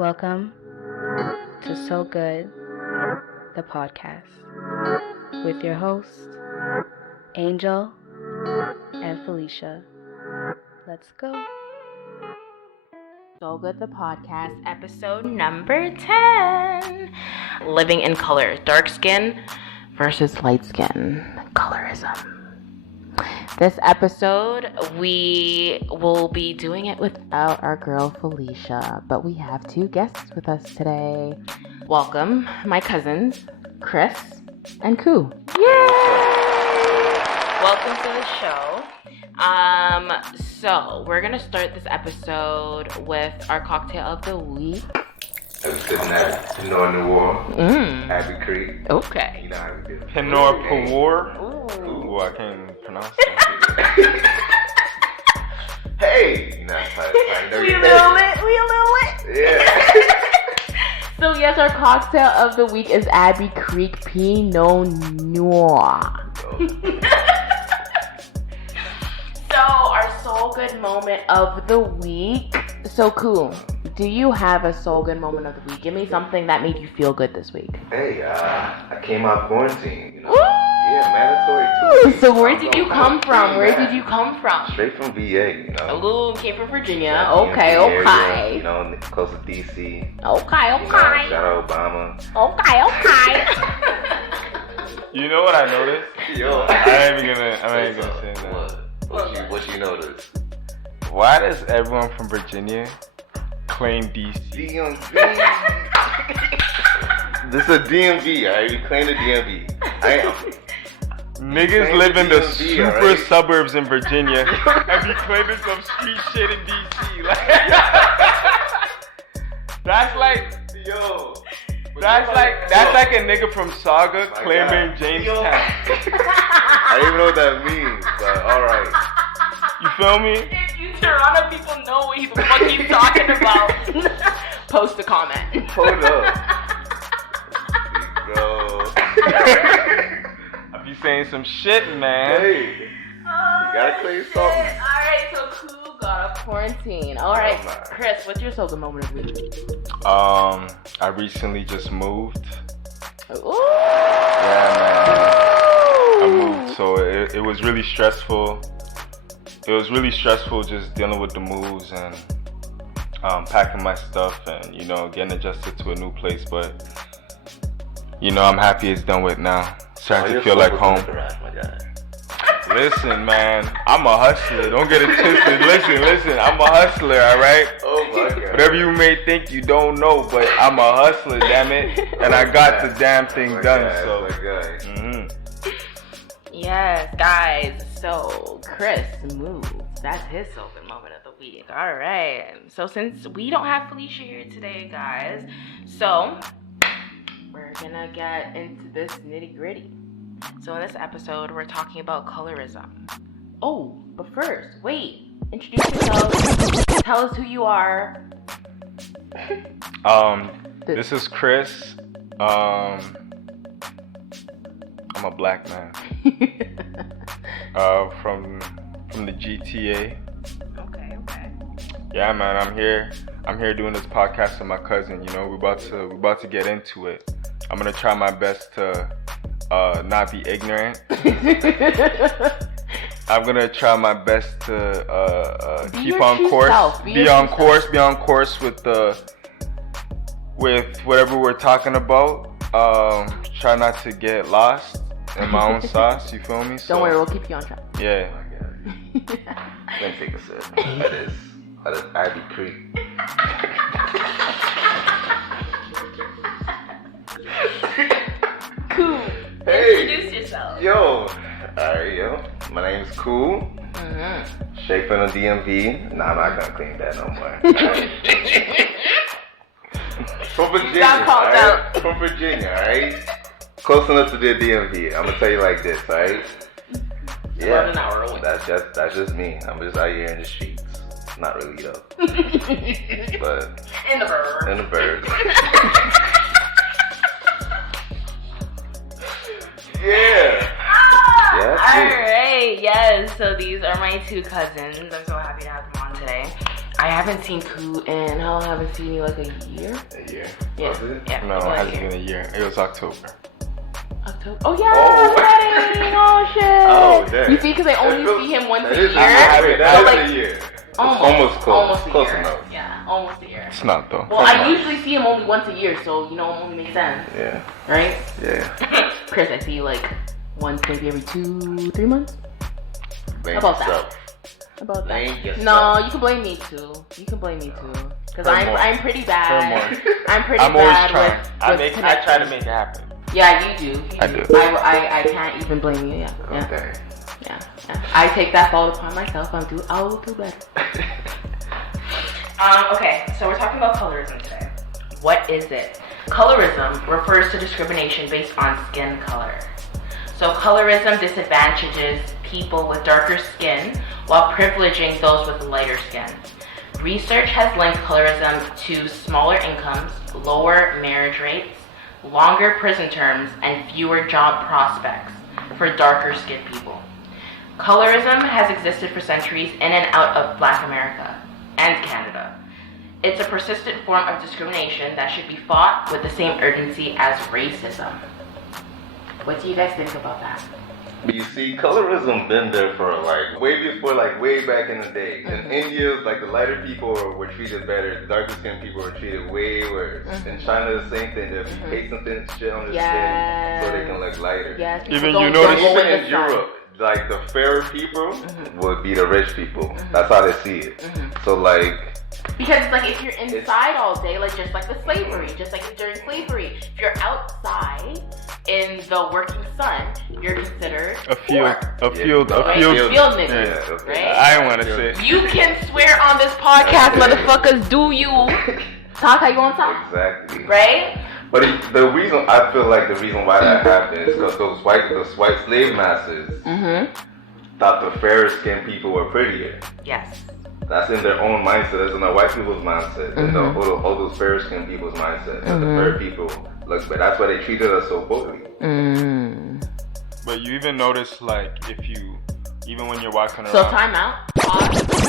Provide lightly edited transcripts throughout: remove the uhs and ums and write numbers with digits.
Welcome to SoulGood the Podcast with your hosts, Angel and Felicia. Let's go. SoulGood the Podcast, episode number 10. Living in color, darkskin versus lightskin, colorism. This episode, we will be doing it without our girl Felicia, but we have two guests with us today. Welcome, my cousins, Chris and Koo. Yay! Welcome to the show. So we're gonna start this episode with our cocktail of the week. I was sitting at Pinot Noir, Abbey Creek. Okay. You know how we do. Pinot Noir? Ooh, I can't even pronounce that. Hey! You know, I We a little lit. Yeah. So yes, our cocktail of the week is Abbey Creek Pinot Noir. So our soul good moment of the week. So cool. Do you have a soul good moment of the week? Give me something that made you feel good this week. Hey, I came out quarantine, you know. Yeah, mandatory too. So where did you come from? Where did you come from? Straight from VA, you know. Oh, came from Virginia. Yeah, Okay. area, you know, close to DC. Okay. You know, shout out Obama. Okay. You know what I noticed? Yo, I ain't gonna say that. What you notice? Why does everyone from Virginia claim DC? DMV. This is a DMV, alright? You claim the DMV. Niggas live in the DMV, super right? suburbs in Virginia and be claiming some street shit in DC. Like, that's like, Yo. that's like a nigga from Saga My claiming God. Jamestown. I don't even know what that means, but alright. You feel me? If you Toronto people know what the fuck he's talking about, post a comment. Hold up. Bro. I be saying some shit, man. Hey. You gotta claim something. Alright, so Koo got a quarantine. Alright, Oh, my. Chris, what's your soul good moment of the week? I recently just moved. Ooh. Yeah, man. I moved, so it was really stressful. It was really stressful just dealing with the moves and packing my stuff and, you know, getting adjusted to a new place. But, you know, I'm happy it's done with now. Starting to feel like home. Listen, man, I'm a hustler. Don't get it twisted. Listen, I'm a hustler, all right? Oh my God. Whatever you may think you don't know, but I'm a hustler, damn it. And I got the damn thing done, so. Yes, guys. So Chris moved. That's his soul good moment of the week. All right. So since we don't have Felicia here today, guys, so we're gonna get into this nitty gritty. So in this episode, we're talking about colorism. Oh, but first, wait. Introduce yourself. Tell us who you are. This is Chris. I'm a black man. From the GTA. Okay. Yeah, man, I'm here doing this podcast with my cousin. You know, we're about to get into it. I'm gonna try my best to not be ignorant. I'm gonna try my best to keep on course. Be on course with whatever we're talking about. Try not to get lost in my own sauce. You feel me? So, Don't worry, we'll keep you on track. Yeah. Let me take a sip. That is Abbey Creek. Cool. Hey. Introduce yourself. Yo. Alright, yo. My name is Cool. Straight from the DMV. Nah, I'm not gonna claim that no more. From Virginia, alright? From Virginia, alright? Close enough to the DMV. I'm gonna tell you like this, alright? Yeah. About an hour away. That's just me. I'm just out here in the streets. Not really though. But In the bird. Yeah. Yeah. Alright, yes. So these are my two cousins. I'm so happy to have them on today. I haven't seen Koo in, how long have I seen you? Like a year? A year. Yeah. Was it? Yeah. No, it hasn't been a year. It was October. October? Oh, yeah, wedding. Oh, shit. Oh, damn. You see, because I only see him once a year. That is a year. Almost close. Almost a Close year. enough. Yeah, almost a year. It's not though. Well, I usually see him only once a year, so, you know, it only makes sense. Yeah. Right? Yeah. Chris, I see you like once, maybe every 2-3 months. Blame How about yourself. that? About Blame that. yourself. No, you can blame me too. You can blame me too. Because I'm pretty bad. I'm pretty I'm always bad trying. with I try to make it happen. Yeah, you do. I do. I can't even blame you. Yeah. Yeah. Okay. Yeah. I take that fault upon myself. I'll do better. Okay, so we're talking about colorism today. What is it? Colorism refers to discrimination based on skin color. So colorism disadvantages people with darker skin while privileging those with lighter skin. Research has linked colorism to smaller incomes, lower marriage rates, longer prison terms, and fewer job prospects for darker skinned people. Colorism has existed for centuries in and out of Black America and Canada. It's a persistent form of discrimination that should be fought with the same urgency as racism. What do you guys think about that? But you see, colorism been there for way back in the day. In India, like the lighter people were treated better, the darker skinned people were treated way worse. In China, the same thing. They'll be pasting shit on their skin so they can look lighter. Yes. Even you notice even in Europe, like the fairer people would be the rich people. That's how they see it. So like. Because it's like if you're inside all day, like just like with slavery, just like during slavery, if you're outside in the working sun, you're considered a field nigga, yeah. right? I didn't want to say. You can swear on this podcast, motherfuckers. Do you talk how you want to talk? Exactly. Right? But the reason I feel like the reason why that happened is because those white slave masters thought the fairer skinned people were prettier. Yes. That's in their own mindset. That's in the white people's mindset. And all those fair skinned people's mindset. That the fair people look better. That's why they treated us so poorly. But you even notice, like, even when you're walking around. So time out.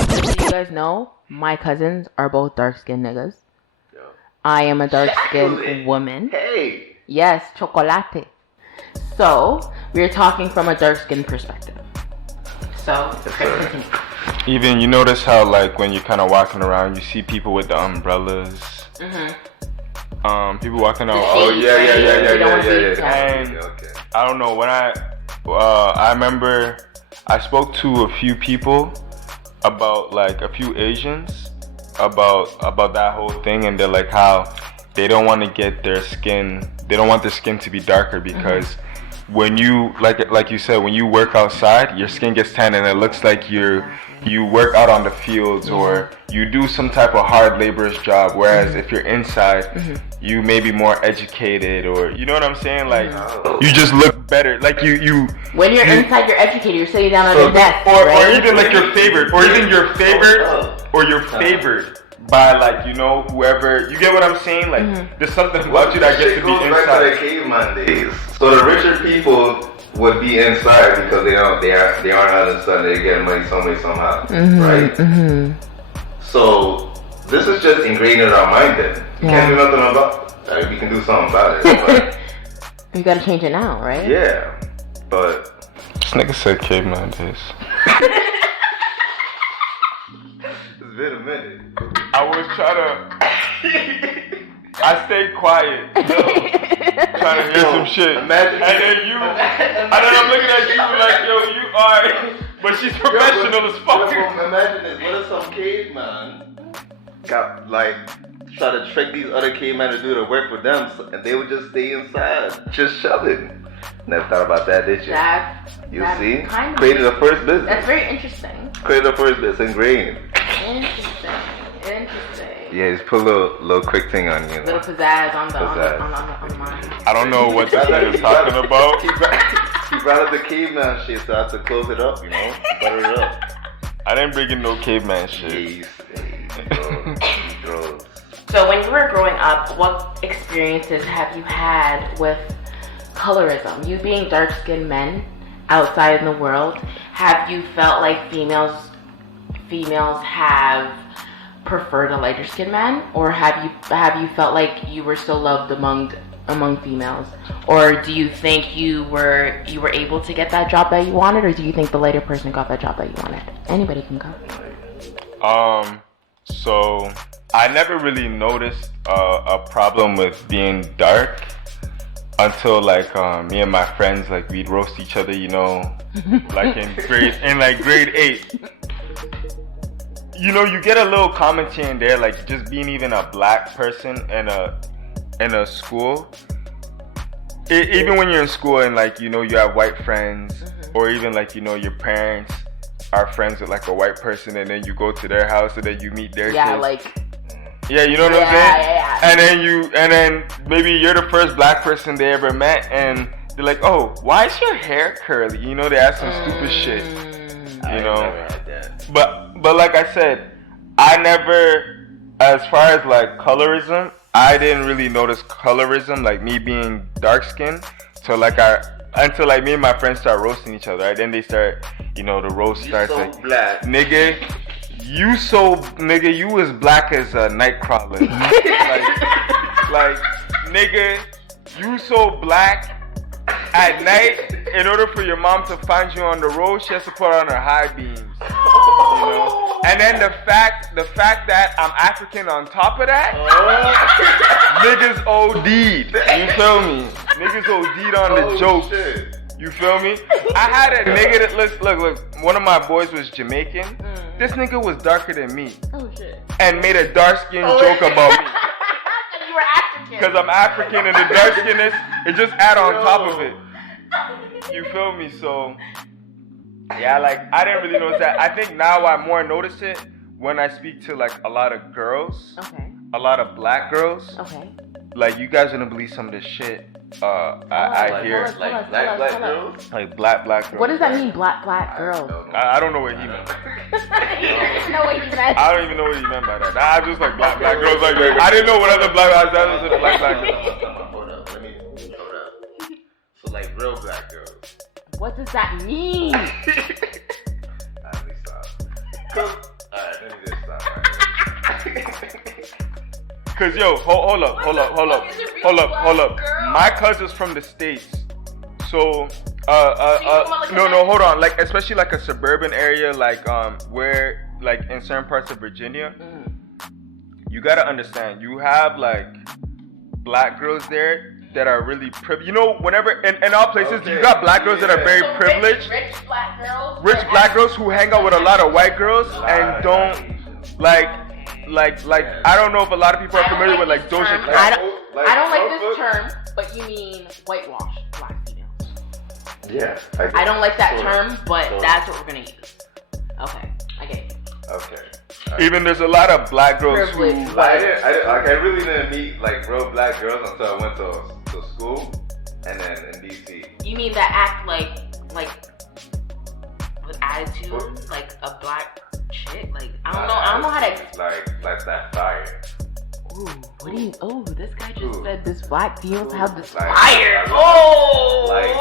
So you guys know, my cousins are both dark skinned niggas. Yeah. I am a dark skinned woman. Hey. Yes, chocolate. So we're talking from a dark skinned perspective. So continue. Even you notice how, like, when you're kind of walking around, you see people with the umbrellas. People walking out. Oh yeah. And I don't know, when I remember I spoke to a few people about, like, a few Asians about that whole thing, and they're like how they don't want to get their skin. They don't want their skin to be darker because. When you like you said, when you work outside, your skin gets tan and it looks like you work out on the fields or you do some type of hard laborious job. Whereas if you're inside, you may be more educated, or you know what I'm saying? Like you just look better. Like you. When you're inside, you're educated. You're sitting down on your desk, or even like your favorite, or even your favorite, or your favored. By, like, you know, whoever, you get what I'm saying? Like, there's something about you that gets to be inside. Back to the caveman days. So the richer people would be inside because they aren't out in the sun. They get money some way somehow, right? So this is just ingrained in our mind. Then you can't do nothing about it. Right? We can do something about it. But you gotta change it now, right? Yeah, but this nigga said caveman days. It's been a minute. I was trying to. I stayed quiet, trying to hear some shit. Imagine, and then you, and then I'm looking at you like, yo, you are. But she's professional as fuck. Imagine this. What if some caveman got like try to trick these other cavemen to do the work for them, and they would just stay inside, just shoving. Never thought about that, did you? You see? Created a first business. That's very interesting. Created a first business, ingrained. Interesting. Yeah, just put a little quick thing on you. Little pizzazz on the mind. I don't know what this nigga is talking about. He brought up the caveman shit, so I had to close it up, you know? Butter it up. I didn't bring in no caveman shit. So when you were growing up, what experiences have you had with colorism? You being dark-skinned men outside in the world, have you felt like females have preferred a lighter skinned man, or have you felt like you were still loved among females, or do you think you were able to get that job that you wanted, or do you think the lighter person got that job that you wanted? Anybody can go. So I never really noticed a problem with being dark until like me and my friends, like, we'd roast each other, you know, like in grade 8. You know, you get a little comment here and there, like just being even a black person in a school. Even when you're in school and like, you know, you have white friends, or even like, you know, your parents are friends with like a white person, and then you go to their house and then you meet their kids. Yeah, you know what I'm saying? Yeah. And then maybe you're the first black person they ever met, and they're like, oh, why is your hair curly? You know, they ask some stupid shit. You know? Never had that. But like I said, I never, as far as like colorism, I didn't really notice colorism, like me being dark skinned, until like me and my friends start roasting each other, right? Then they start, you know, the roast starts so like, black. Nigga, you as black as a nightcrawler. like, nigga, you so black. At night, in order for your mom to find you on the road, she has to put on her high beams. You know? And then the fact that I'm African on top of that, niggas OD'd. You feel me? Niggas OD'd on the jokes. Shit. You feel me? I had a nigga that look, one of my boys was Jamaican. This nigga was darker than me. Oh shit. And made a dark skin joke about me. You were African. Because I'm African, and the dark skinness, it just add on top of it. You feel me? So, yeah, like, I didn't really notice that. I think now I more notice it when I speak to, like, a lot of girls. Okay. A lot of black girls. Okay. Like, you guys wouldn't believe some of the shit I hear. Like black girls? Like, black girls. What does that mean, black girls? I don't know what he meant. You don't even know what he meant. I don't even know what he meant by that. I just like black girls. Like, I didn't know what other black girls. That was black girls. Hold up. So like real black girls. What does that mean? Let me stop. Alright, let me just stop right. Cause yo, hold up. My cousin's from the States, so no, hold on. Like, especially like a suburban area, like where like in certain parts of Virginia, you gotta understand. You have like black girls there that are really privileged. You know, whenever in all places, you got black girls that are very privileged. Rich black girls. Rich black girls who hang out with a lot of white girls and don't like. I don't know if a lot of people are familiar with like Doja Cat. I don't like this term, but you mean whitewash black females. Yeah. I don't like that term, but that's what we're gonna use. Okay, I get it. Okay. Even there's a lot of black girls who I really didn't meet like real black girls until I went to school and then in DC. You mean that act like with attitude, like a black chick? Like I don't know how to like that fire. Ooh, what do you? Oh, this guy just said this black females have this like, fire. Like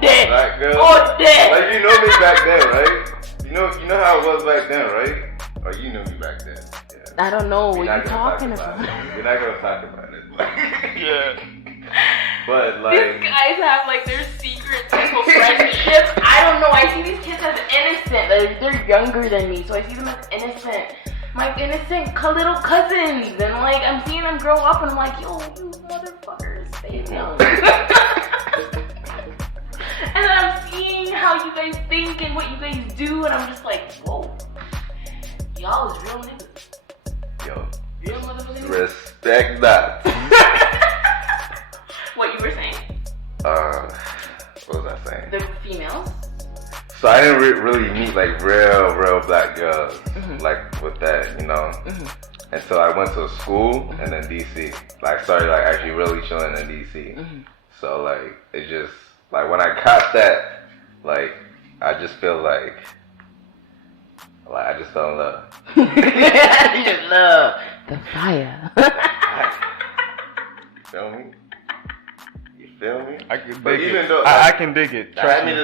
Dick. Black girls. Oh, dick. Like you know me back then, right? You know how it was back then, right? Or you knew me back then. Yeah. I don't know what you're talking about. We're not gonna talk about it. yeah. But like these guys have like their secret type of friendships. I don't know. I see these kids as innocent. They're younger than me, so I see them as innocent. My innocent little cousins, and like I'm seeing them grow up, and I'm like, yo, you motherfuckers, stay young. And then I'm seeing how you guys think and what you guys do, and I'm just like, whoa, y'all is real niggas. Yo, real motherfuckers. Respect that. What you were saying? What was I saying? The females. So I didn't really meet like real black girls like with that, you know. And so I went to school and then DC. Like started like actually really chilling in DC. So like it just like when I caught that, like I just feel like I just fell in love. You just love the fire. Feel me? You feel me? I can dig but it. even though I can dig it. I mean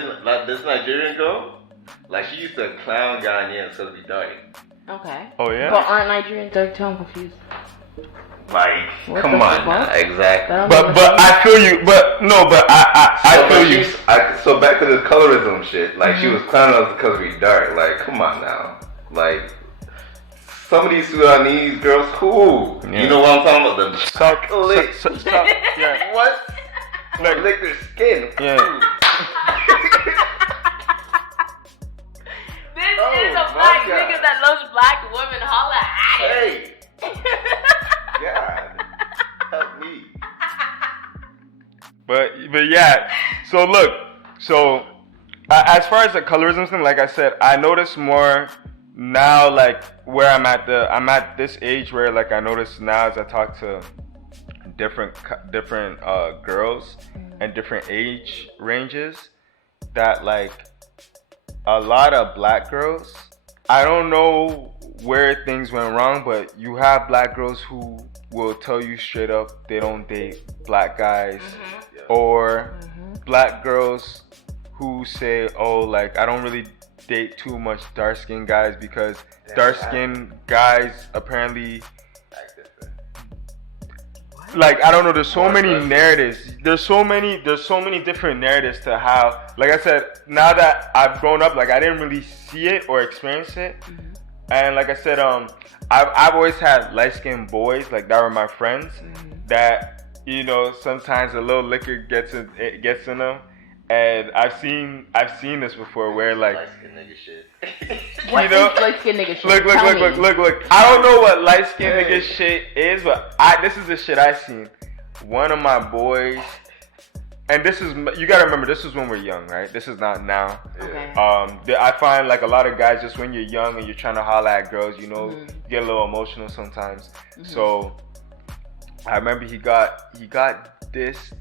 this Nigerian girl, Like, she used to clown Ghanaians because we dark. Okay. Oh, yeah? But aren't Nigerians dark too? I'm confused. Like, What come the on fuck? now. Exactly. But I feel you. But no, but I feel you. So back to the colorism shit. Like, she was clowning us because we dark. Like, come on now. Like, some of these Sudanese girls, who? Yeah. You know what I'm talking about? The chocolate. Yeah. What? Like, Lick their skin. Yeah. This Oh, is a my black God. nigga that loves black women. Holla at it. Hey. God. Help me. But yeah. So look. So as far as the colorism thing, like I said, I notice more now. Like where I'm at this age where like I notice now as I talk to different girls and different age ranges that like a lot of black girls, I don't know where things went wrong, but you have black girls who will tell you straight up they don't date black guys, or black girls who say, oh, like I don't really date too much dark skinned guys because dark skinned guys apparently like I don't know, there's so many narratives. There's so many different narratives to how, like I said, now that I've grown up, like I didn't really see it or experience it. And like I said, I've always had light-skinned boys, like that were my friends, that, you know, sometimes a little liquor gets in them. And I've seen this before where like Light-skinned nigga shit. What you know, is light-skinned nigga shit? Look. I don't know what light-skinned nigga shit is, but this is the shit I seen. One of my boys, and this is, you gotta remember, this is when we're young, right? This is not now. Okay. I find like a lot of guys, just when you're young and you're trying to holler at girls, you know, you get a little emotional sometimes. So I remember he got dissed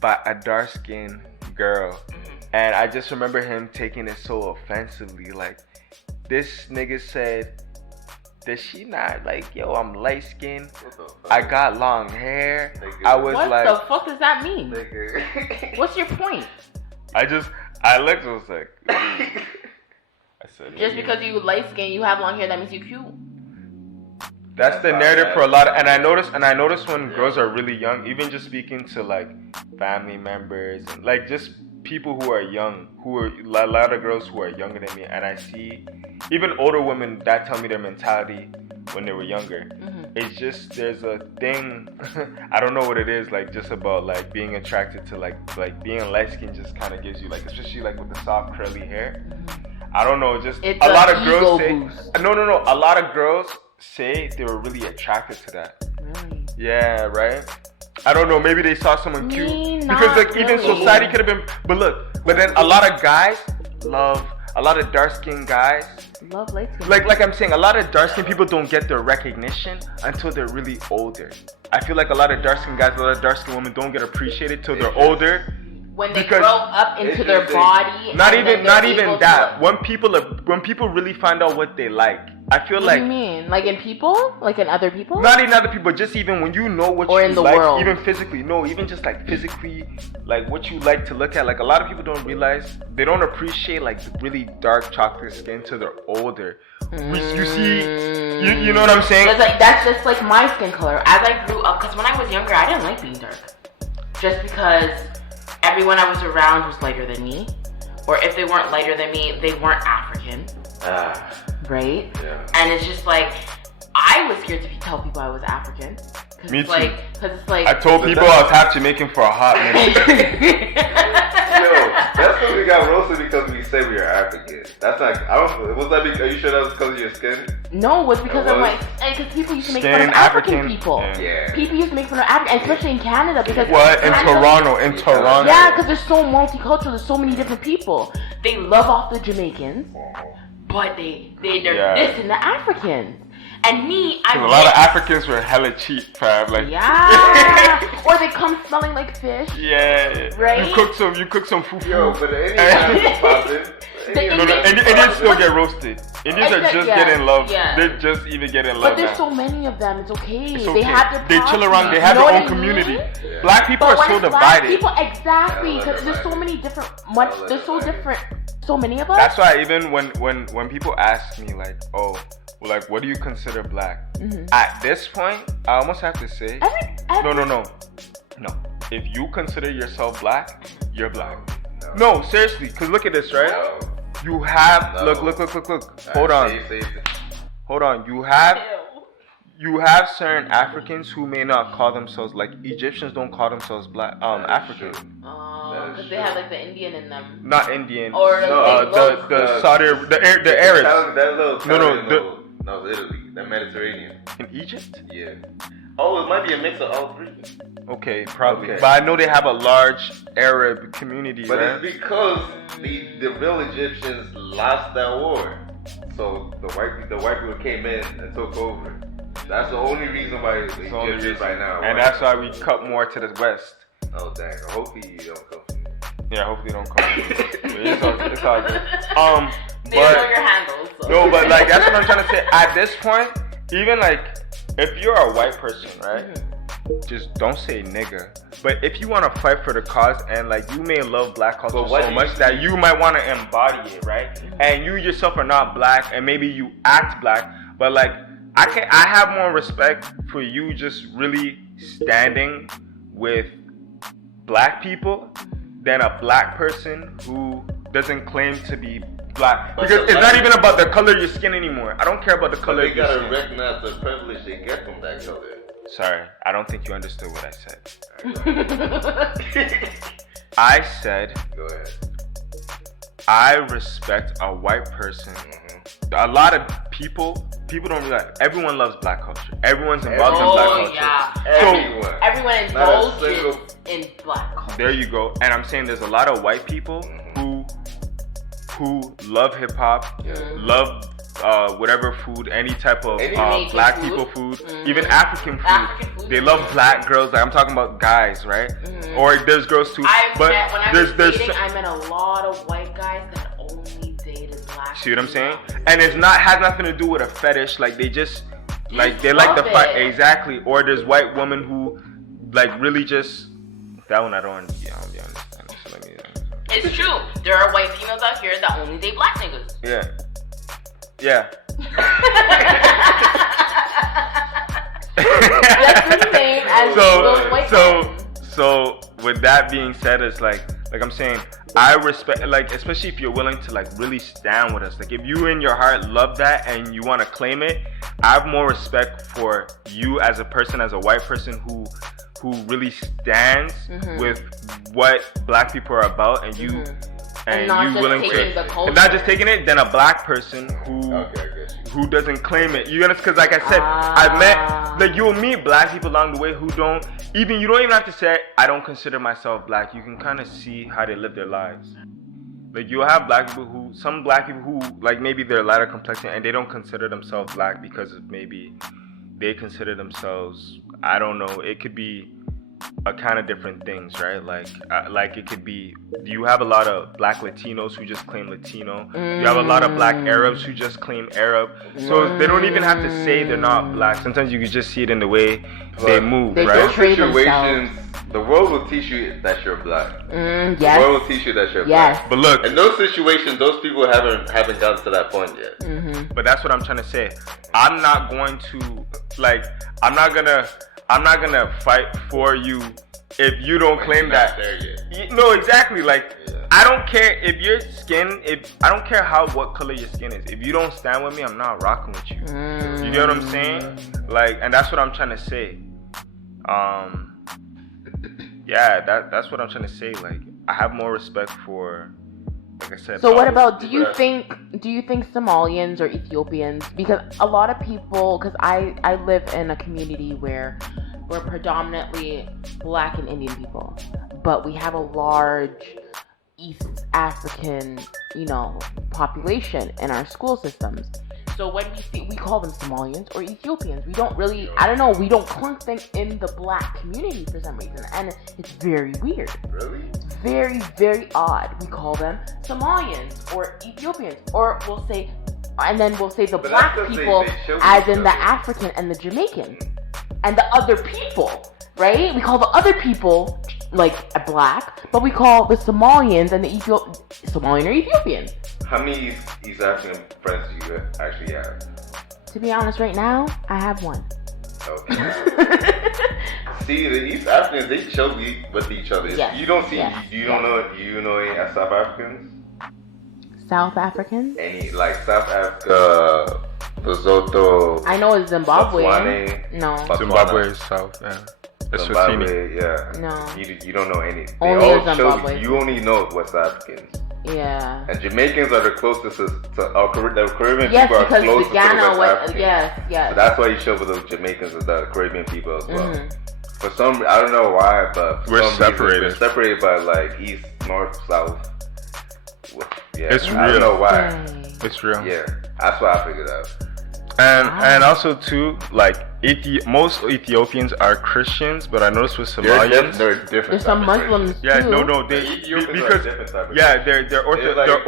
by a dark-skinned girl. And I just remember him taking it so offensively. Like, this nigga said, does she not, like, yo, I'm light skinned, I got long hair. Nigga. I was what like, the fuck does that mean? Nigga. What's your point? I looked and was like, ooh. I said, Just because you light skinned, you have long hair, that means you cute. that's the narrative for a lot of, and I notice when girls are really young, even just speaking to like family members and like just people who are young, a lot of girls who are younger than me, and I see even older women that tell me their mentality when they were younger. It's just, there's a thing, I don't know what it is, like just about like being attracted to like being light skin just kind of gives you like, especially like with the soft curly hair. I don't know, just it's a lot of girls say, boost. no, a lot of girls say they were really attracted to that. Really? Yeah, right? I don't know, maybe they saw someone cute. Me, Because like even really. society could have been, but then a lot of guys love, a lot of dark skinned guys, Love light skin. like I'm saying, a lot of dark skinned people don't get their recognition until they're really older. I feel like a lot of dark skinned guys, a lot of dark skinned women don't get appreciated till they're older. When they because- grow up into their body. Not and then even they're able that. to- When people really find out what they like, I feel What like do you mean? Like in people? Like in other people? not in other people, just even when you know what Or you in the like, world. even physically, no, even just like physically, like what you like to look at. Like a lot of people don't realize, they don't appreciate like the really dark chocolate skin till they're older. You see, you know what I'm saying? That's just like my skin color. As I grew up, because when I was younger, I didn't like being dark. Just because everyone I was around was lighter than me. Or if they weren't lighter than me, they weren't African. Right? Yeah. And it's just like, I was scared to tell people I was African. Me too. Because it's like... I told people I was half Jamaican for a hot minute. Yo, that's when we got roasted because we said we were African. That's not, was that because, are you sure that was because of your skin? No, it was because It I'm was? like, because people used to make Skin, fun of African African, people. Yeah. People used to make fun of African, especially in Canada, because What? In Canada- Toronto. Yeah, because there's so multicultural. There's so many different people. They love off the Jamaicans, but they're dissing the Africans. And me, I'm A lot of Africans were hella cheap, fam. Like, yeah, or they come smelling like fish. yeah. Right? You cook some fufu. Yo, but the Indians popping. The No, Indians still get roasted. Indians are just getting love. Yeah. They're just even getting love. But there's so many of them. It's okay. It's okay. They have their They chill around. They have their own community. Yeah. Black people are so divided. People, exactly, because there's so many different. There's so different. So many of us. That's why even when people ask me like, oh, well, like, what do you consider black? Mm-hmm. At this point, I almost have to say, no. If you consider yourself black, you're black. No, seriously, because look at this, right? No. You have look. Hold on. You have certain Africans who may not call themselves, like Egyptians don't call themselves black African. Because they have like the Indian in them. Not Indian. Or the Saudi, the Arabs. No, it's Italy. The Mediterranean. In Egypt? Yeah. Oh, it might be a mix of all three. Okay, probably. Okay. But I know they have a large Arab community, but right? It's because the real Egyptians lost that war. So the white people came in and took over. That's the only reason why the Egyptians right now. And that's why we cut more to the west. Oh, dang. Hopefully you don't come from me. Yeah, hopefully you don't come from me. It's all good. They know your handles. So. No, but like that's what I'm trying to say. At this point, even like if you're a white person, right? Mm-hmm. Just don't say nigga. But if you want to fight for the cause and like you may love black culture so much that you might want to embody it, right? Mm-hmm. And you yourself are not black and maybe you act black, but like I have more respect for you just really standing with black people than a black person who doesn't claim to be black. Because it's not even about the color of your skin anymore. I don't care about the color of your skin. They gotta recognize the privilege they get from that color. Sorry, I don't think you understood what I said. I said, go ahead. I respect a white person. Mm-hmm. A lot of people don't realize everyone loves black culture. Everyone's involved in black culture. Yeah. Everyone indulges in black culture. There you go. And I'm saying there's a lot of white people who love hip hop, love whatever food, any type of black food. People food, even African food. They love black girls. Like I'm talking about guys, right? Mm-hmm. Or there's girls too. When I was dating, I met a lot of white guys that only dated black. See what I'm saying? And it's has nothing to do with a fetish. Like they just like they like the fight exactly. Or there's white women who like really just that one I don't understand. It's true. There are white females out here that only date black niggas. Yeah. That's the same as those white men. So with that being said, it's like I'm saying, I respect, like, especially if you're willing to like really stand with us. Like if you in your heart love that and you want to claim it, I have more respect for you as a person, as a white person who really stands with what black people are about, and you and you willing to, and not just taking it, than a black person who doesn't claim it. You understand? Because like I said, I've met, like you'll meet black people along the way who don't even have to say I don't consider myself black. You can kind of see how they live their lives. Like you'll have some black people who like maybe they're lighter complexion and they don't consider themselves black because of maybe they consider themselves, I don't know, it could be a kind of different things, right? Like it could be, you have a lot of black Latinos who just claim Latino. You have a lot of black Arabs who just claim Arab. So they don't even have to say they're not black. Sometimes you can just see it in the way they move, right? Situations, the world will teach you that you're black. Yes. The world will teach you that you're black. But look, in those situations, those people haven't gotten to that point yet. Mm-hmm. But that's what I'm trying to say. I'm not going to I'm not gonna fight for you if you don't claim that. No, exactly. Like I don't care if your skin. I don't care what color your skin is. If you don't stand with me, I'm not rocking with you. You know what I'm saying? Like, and that's what I'm trying to say. Yeah, that's what I'm trying to say. Like, I have more respect for. Like I said. So what about, do you think Somalians or Ethiopians, because a lot of people, because I live in a community where we're predominantly black and Indian people, but we have a large East African, population in our school systems. So when we call them Somalians or Ethiopians, we don't really, we don't clump them in the black community for some reason, and it's very weird. Really? It's very, very odd. We call them Somalians or Ethiopians, or we'll say and then we'll say the But black that's 'cause people they show as each in the other. African and the Jamaican. And the other people, right? We call the other people like a black, but we call the Somalians and the Somalian or Ethiopians. How many East African friends do you actually have? To be honest, right now, I have one. Okay. See, the East Africans, they show with each other. Yes, You don't see, yes, you know any South Africans? South Africans? Any, like South Africa, Lesotho, I know it's Zimbabwe. Botswana. No. Zimbabwe is south, yeah. Eswatini. Zimbabwe, yeah. No. You don't know any. They Only all Zimbabwe. show you only know West Africans. Yeah. And Jamaicans are the closest to the Caribbean Yes, people are because closest the Ghana, to the West Africans. yes. So that's why you show with the Jamaicans and the Caribbean people as well. Mm-hmm. For some, I don't know why, but for We're some reason, separated. we're separated by like east, north, south. Yeah, It's I don't real. know why. It's real. Yeah, that's what I figured out. And also too, like most Ethiopians are Christians, but I noticed with Somalians, They're different. There's some type of Muslims Christians. too. they Ethiopians are because different type of they're They're like-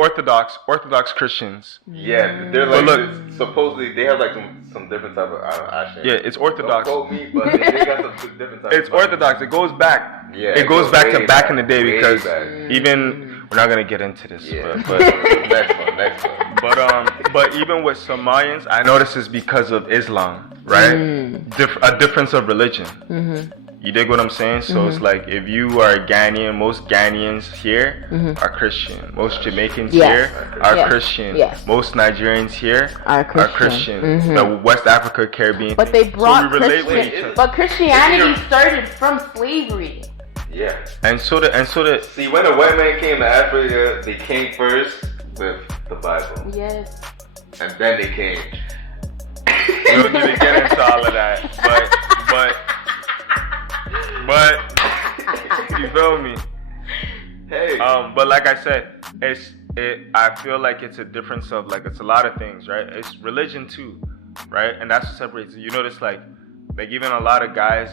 Orthodox Christians. Yeah, they're like But look- supposedly they have like some different type of. Actually, Yeah, it's Orthodox. Don't quote me, but they got some different type. It's of Orthodox. It goes back. Yeah, it goes back to way back in the day way because back. even we're not gonna get into this, Yeah, but next one. but even with Somalians, I notice it's because of Islam, right? A difference of religion. You dig what I'm saying? So it's like if you are a Ghanaian, most Ghanaians here are Christian. Most Jamaicans here are Yes. Christian. Yes. Most Nigerians here Are are Christian. Christian. The West Africa, Caribbean. But they brought so we relate with each Christian. other. But Christianity started from slavery. Yeah. And so the See, when the white man came to Africa, they came first with the Bible, Yes. and then they came. we don't need to get into all of that. But you feel me? Hey. But like I said, I feel like it's a difference of like it's a lot of things, right? It's religion too, right? And that's what separates it. You notice like even a lot of guys,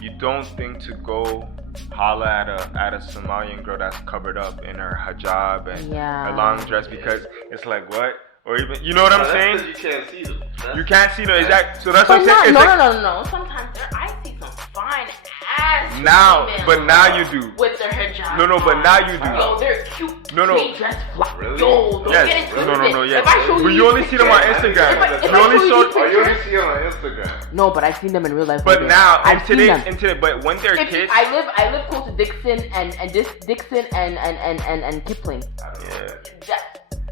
you don't think to go holla at a Somalian girl that's covered up in her hijab and her long dress because it's like what? Or even you know what I'm saying? You can't see them. You can't see them exact. So that's But what I'm saying. no. Sometimes I see some fine ass Now, women but now you do. with their hijab. No, but now you do. Yo, they're cute. No. They dress fly. Really? Yo, don't Yes. get it twisted. No, yes. If I show But you only see them on Instagram. If You I only show saw. you Oh, you only see them on Instagram. No, but I've seen them in real life. But now, I've seen them. but when they're kids, I live close to Dixon and Kipling. yeah.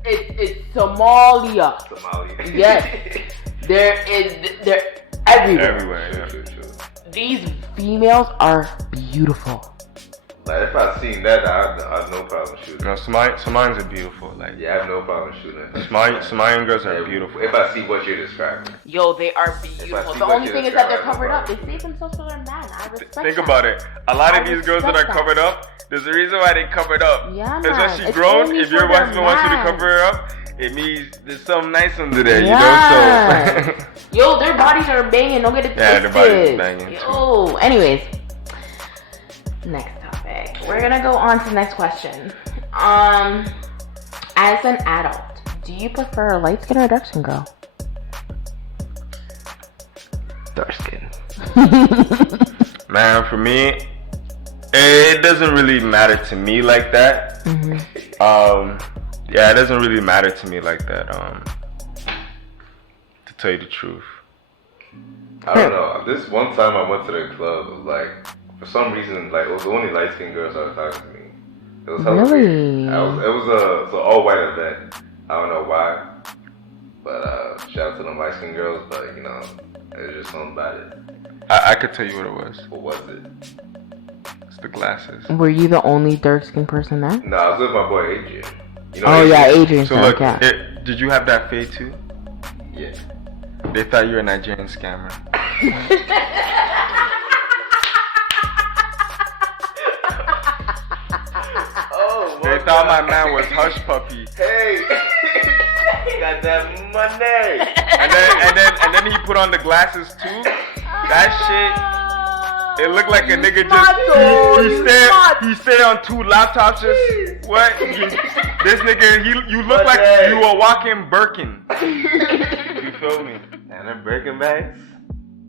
It's Somalia. Somalia. Yes. they're everywhere. Everywhere. Yeah. True. These females are beautiful. Like if I seen that, I have no problem shooting. No, Somalians are beautiful. Like Yeah, I have no problem shooting. Somalian girls are beautiful. If I see what you're describing. Yo, they are beautiful. see The what only you're thing is that they're describing, covered up. They bro. save themselves for their man. I respect Think that. about it. A lot I of these girls that are respect that. covered up, there's a reason why they covered up. Yeah, man. Especially It's grown. only If your for their husband wants you to man. cover her up, it means there's something nice under there, Yeah. you know. So Yo, their bodies are banging. Don't get it twisted. Yeah, their bodies are banging, Yo, anyways, next topic. We're gonna go on to the next question. As an adult, do you prefer a light skin or a dark skin girl? Dark skin. man, for me, it doesn't really matter to me like that. Yeah, it doesn't really matter to me like that. To tell you the truth. I don't know. This one time I went to the club, like for some reason, like it was the only light skinned girls that were talking to me. It was hella Really? weird. It was an all white event. I don't know why, but shout out to them light skinned girls. But you know, there's just something about it. I could tell you what it was. What was it? It's the glasses. Were you the only dark skinned person there? No, I was with my boy Adrian. You know Oh yeah, Adrian. So look, yeah. did you have that fade too? Yeah. They thought you were a Nigerian scammer. Oh, They thought my man was Hush Puppy. Hey, got that money. And then he put on the glasses too. That shit. It looked like a nigga just he stayed on two laptops just what? This nigga, you look like you were walking Birkin. You feel me? And then Birkin bags?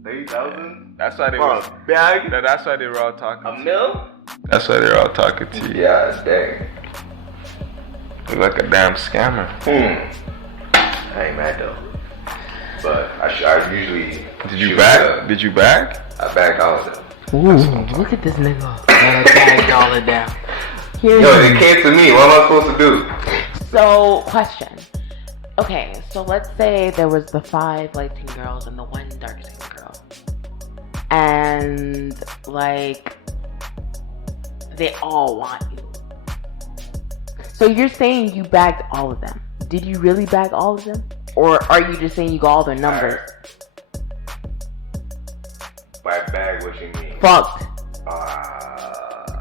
30,000? That's why they were bag. That's why they were all talking. A mil? That's why they were all talking to you. Yeah, dang. You look like a damn scammer. I ain't mad though. But I usually. Did you bag? Did you bag? I bagged all of them. Ooh, look at this nigga. I bagged all of them. Yo, it came to me. What am I supposed to do? So, question. Okay, so let's say there was the 5 light-skinned girls and the 1 dark-skinned girl. And, like, they all want you. So you're saying you bagged all of them. Did you really bag all of them? Or are you just saying you got all their numbers? By bag, what you mean? Fucked.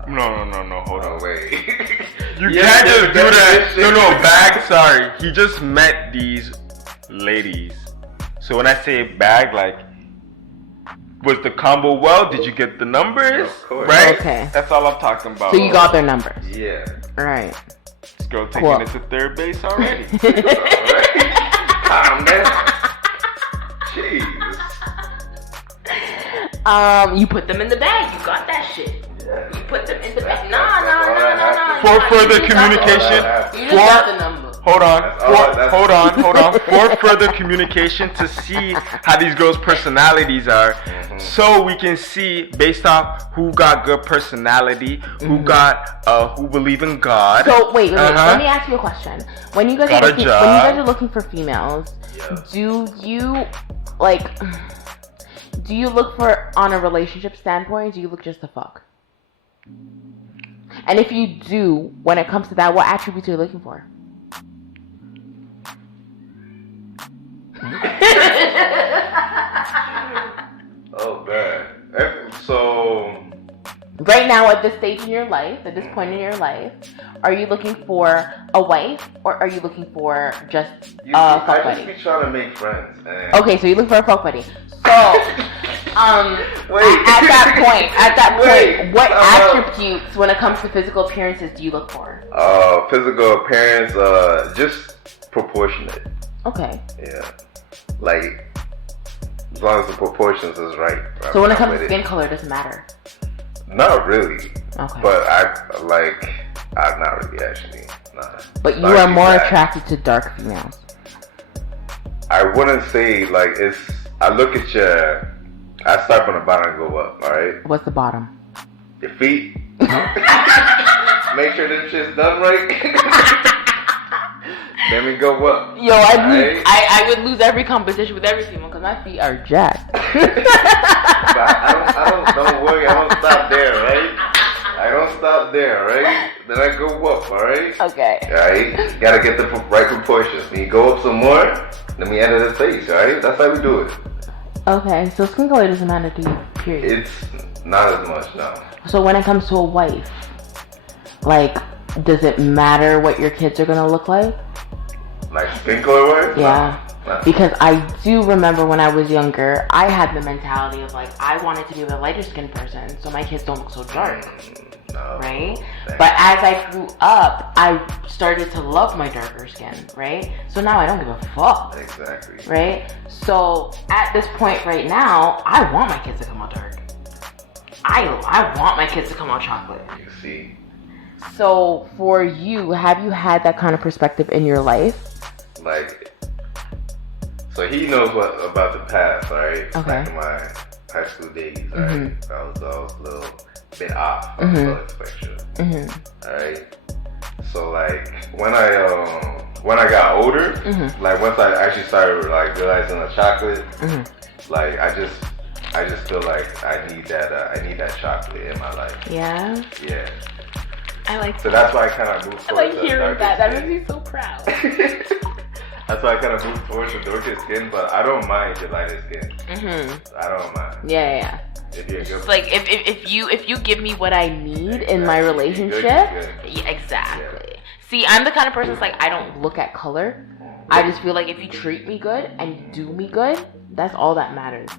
No, hold on. Wait. You can't just do that. No, bag, sorry. He just met these ladies. So when I say bag, like, was the combo well? Did you get the numbers? Of course. Right? Okay. That's all I'm talking about. So you got their numbers? Yeah. Alright. This girl taking it to third base already. Calm down. Jeez. You put them in the bag. You got that shit. Yeah. You put them in the bag. No. For further communication. You just got the number. Hold on. For further communication to see how these girls' personalities are, so we can see based off who got good personality, who believe in God. So wait. Let me ask you a question. When you guys are looking for females, do you look for on a relationship standpoint, or do you look just to fuck? And if you do, when it comes to that, what attributes are you looking for? Oh, man. So, right now, at this stage in your life, at this point in your life, are you looking for a wife, or are you looking for just a fuck buddy? I just be trying to make friends. Okay, so you look for a fuck buddy. So, at that point, what attributes, when it comes to physical appearances, do you look for? Physical appearance, just proportionate. Okay. Yeah. Like, as long as the proportions is right. So when it comes to skin color, it doesn't matter? Not really. Okay. But I'm not really actually. Nah. But you are more attracted to dark females? I wouldn't say, I look at I start from the bottom and go up, alright? What's the bottom? Your feet. Make sure them shit's done right. Then we go up. Yo, I would lose every competition with every female because my feet are jacked. I don't worry. I don't stop there, right? I don't stop there, right? Then I go up, alright? Okay. Alright? Gotta get the right proportions. When you go up some more, then we enter the face, alright? That's how we do it. Okay, so skin color doesn't matter to you, period. It's not as much, no. So when it comes to a wife, does it matter what your kids are gonna look like? Like skin color wise? Yeah. No. Because I do remember when I was younger, I had the mentality of I wanted to be with a lighter skinned person so my kids don't look so dark. No. Right? But as I grew up, I started to love my darker skin, right? So now I don't give a fuck. Exactly. Right? So at this point right now, I want my kids to come out dark. I want my kids to come out chocolate. You see. So for you, have you had that kind of perspective in your life? So he knows about the past, right? Okay. Back in my high school days, right? I was a little bit off on the color spectrum. Alright. So when I got older, once I actually started realizing the chocolate, I just feel like I need that chocolate in my life. Yeah. Yeah. I like So that's why I kind of moved towards I like hearing that. That makes me so proud. That's why I kind of moved towards the darker skin, but I don't mind your lighter skin. I don't mind. Yeah. If you're good. If you give me what I need in my relationship, yeah, exactly. Yeah. See, I'm the kind of person that's I don't look at color. I just feel like if you treat me good and you do me good, that's all that matters.